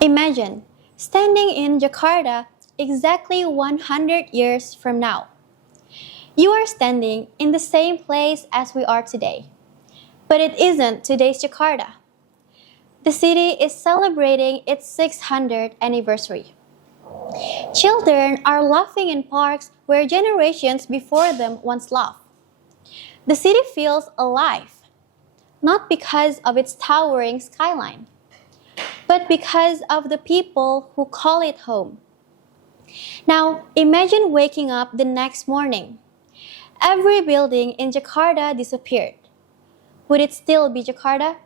Imagine standing in Jakarta exactly 100 years from now. You are standing in the same place as we are today. But it isn't today's Jakarta. The city is celebrating its 600th anniversary. Children are laughing in parks where generations before them once laughed. The city feels alive, not because of its towering skyline, but because of the people who call it home. Now, imagine waking up the next morning. Every building in Jakarta disappeared. Would it still be Jakarta?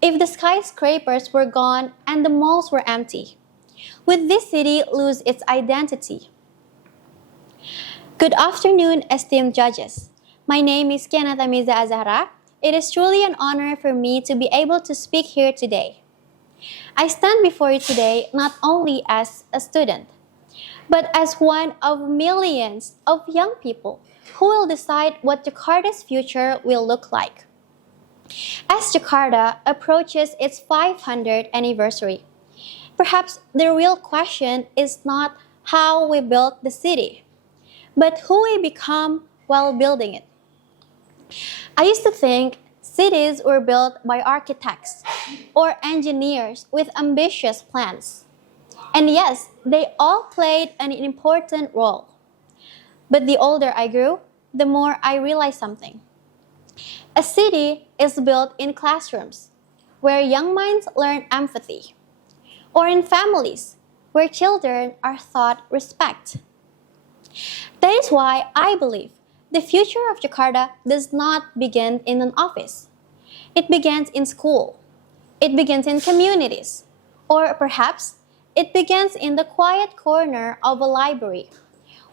If the skyscrapers were gone and the malls were empty, would this city lose its identity? Good afternoon, esteemed judges. My name is Kyanatha Meyza Azzahra. It is truly an honor for me to be able to speak here today. I stand before you today not only as a student, but as one of millions of young people who will decide what Jakarta's future will look like. As Jakarta approaches its 500th anniversary, perhaps the real question is not how we built the city, but who we become while building it. I used to think cities were built by architects or engineers with ambitious plans. And yes, they all played an important role. But the older I grew, the more I realized something. A city is built in classrooms, where young minds learn empathy, or in families, where children are taught respect. That is why I believe the future of Jakarta does not begin in an office. It begins in school. It begins in communities. Or perhaps it begins in the quiet corner of a library,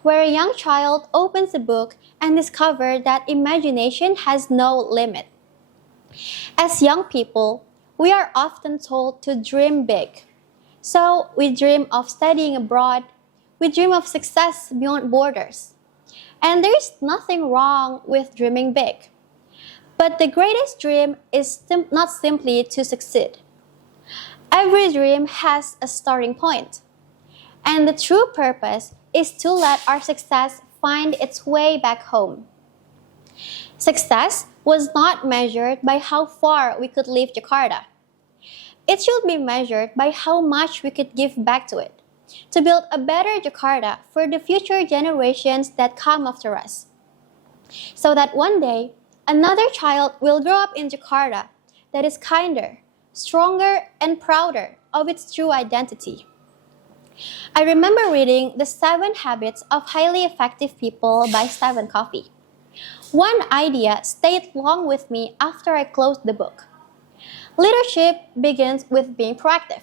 where a young child opens a book and discovers that imagination has no limit. As young people, we are often told to dream big. So we dream of studying abroad. We dream of success beyond borders. And there is nothing wrong with dreaming big. But the greatest dream is not simply to succeed. Every dream has a starting point. And the true purpose is to let our success find its way back home. Success was not measured by how far we could leave Jakarta. It should be measured by how much we could give back to it, to build a better Jakarta for the future generations that come after us. So that one day, another child will grow up in Jakarta that is kinder, stronger, and prouder of its true identity. I remember reading The 7 Habits of Highly Effective People by Stephen Covey. One idea stayed long with me after I closed the book. Leadership begins with being proactive.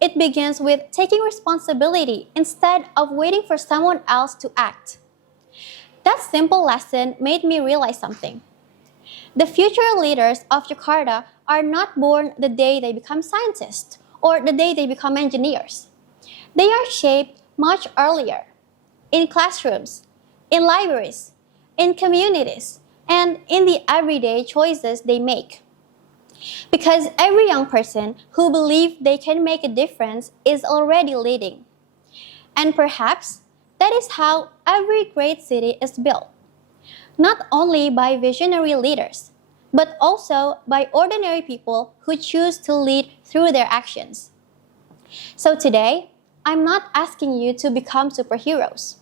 It begins with taking responsibility instead of waiting for someone else to act. That simple lesson made me realize something. The future leaders of Jakarta are not born the day they become scientists or the day they become engineers. They are shaped much earlier, in classrooms, in libraries, in communities, and in the everyday choices they make. Because every young person who believes they can make a difference is already leading. And perhaps that is how every great city is built. Not only by visionary leaders, but also by ordinary people who choose to lead through their actions. So today, I'm not asking you to become superheroes.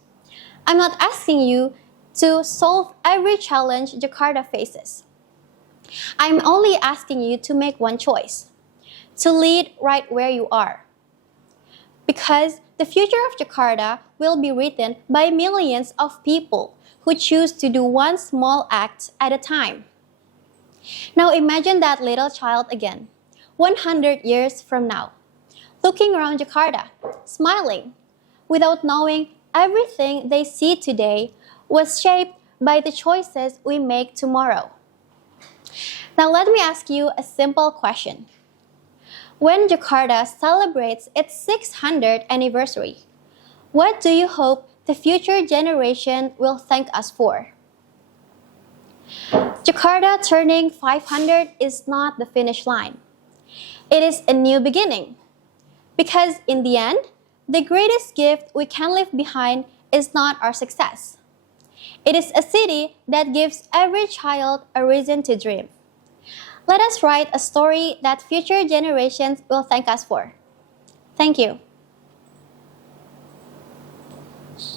I'm not asking you to solve every challenge Jakarta faces. I'm only asking you to make one choice, to lead right where you are. Because the future of Jakarta will be written by millions of people who choose to do one small act at a time. Now imagine that little child again, 100 years from now, looking around Jakarta, smiling, without knowing everything they see today was shaped by the choices we make tomorrow. Now let me ask you a simple question. When Jakarta celebrates its 600th anniversary, what do you hope the future generation will thank us for? Jakarta turning 500 is not the finish line. It is a new beginning, Because in the end, the greatest gift we can leave behind is not our success. It is a city that gives every child a reason to dream. Let us write a story that future generations will thank us for. Thank you.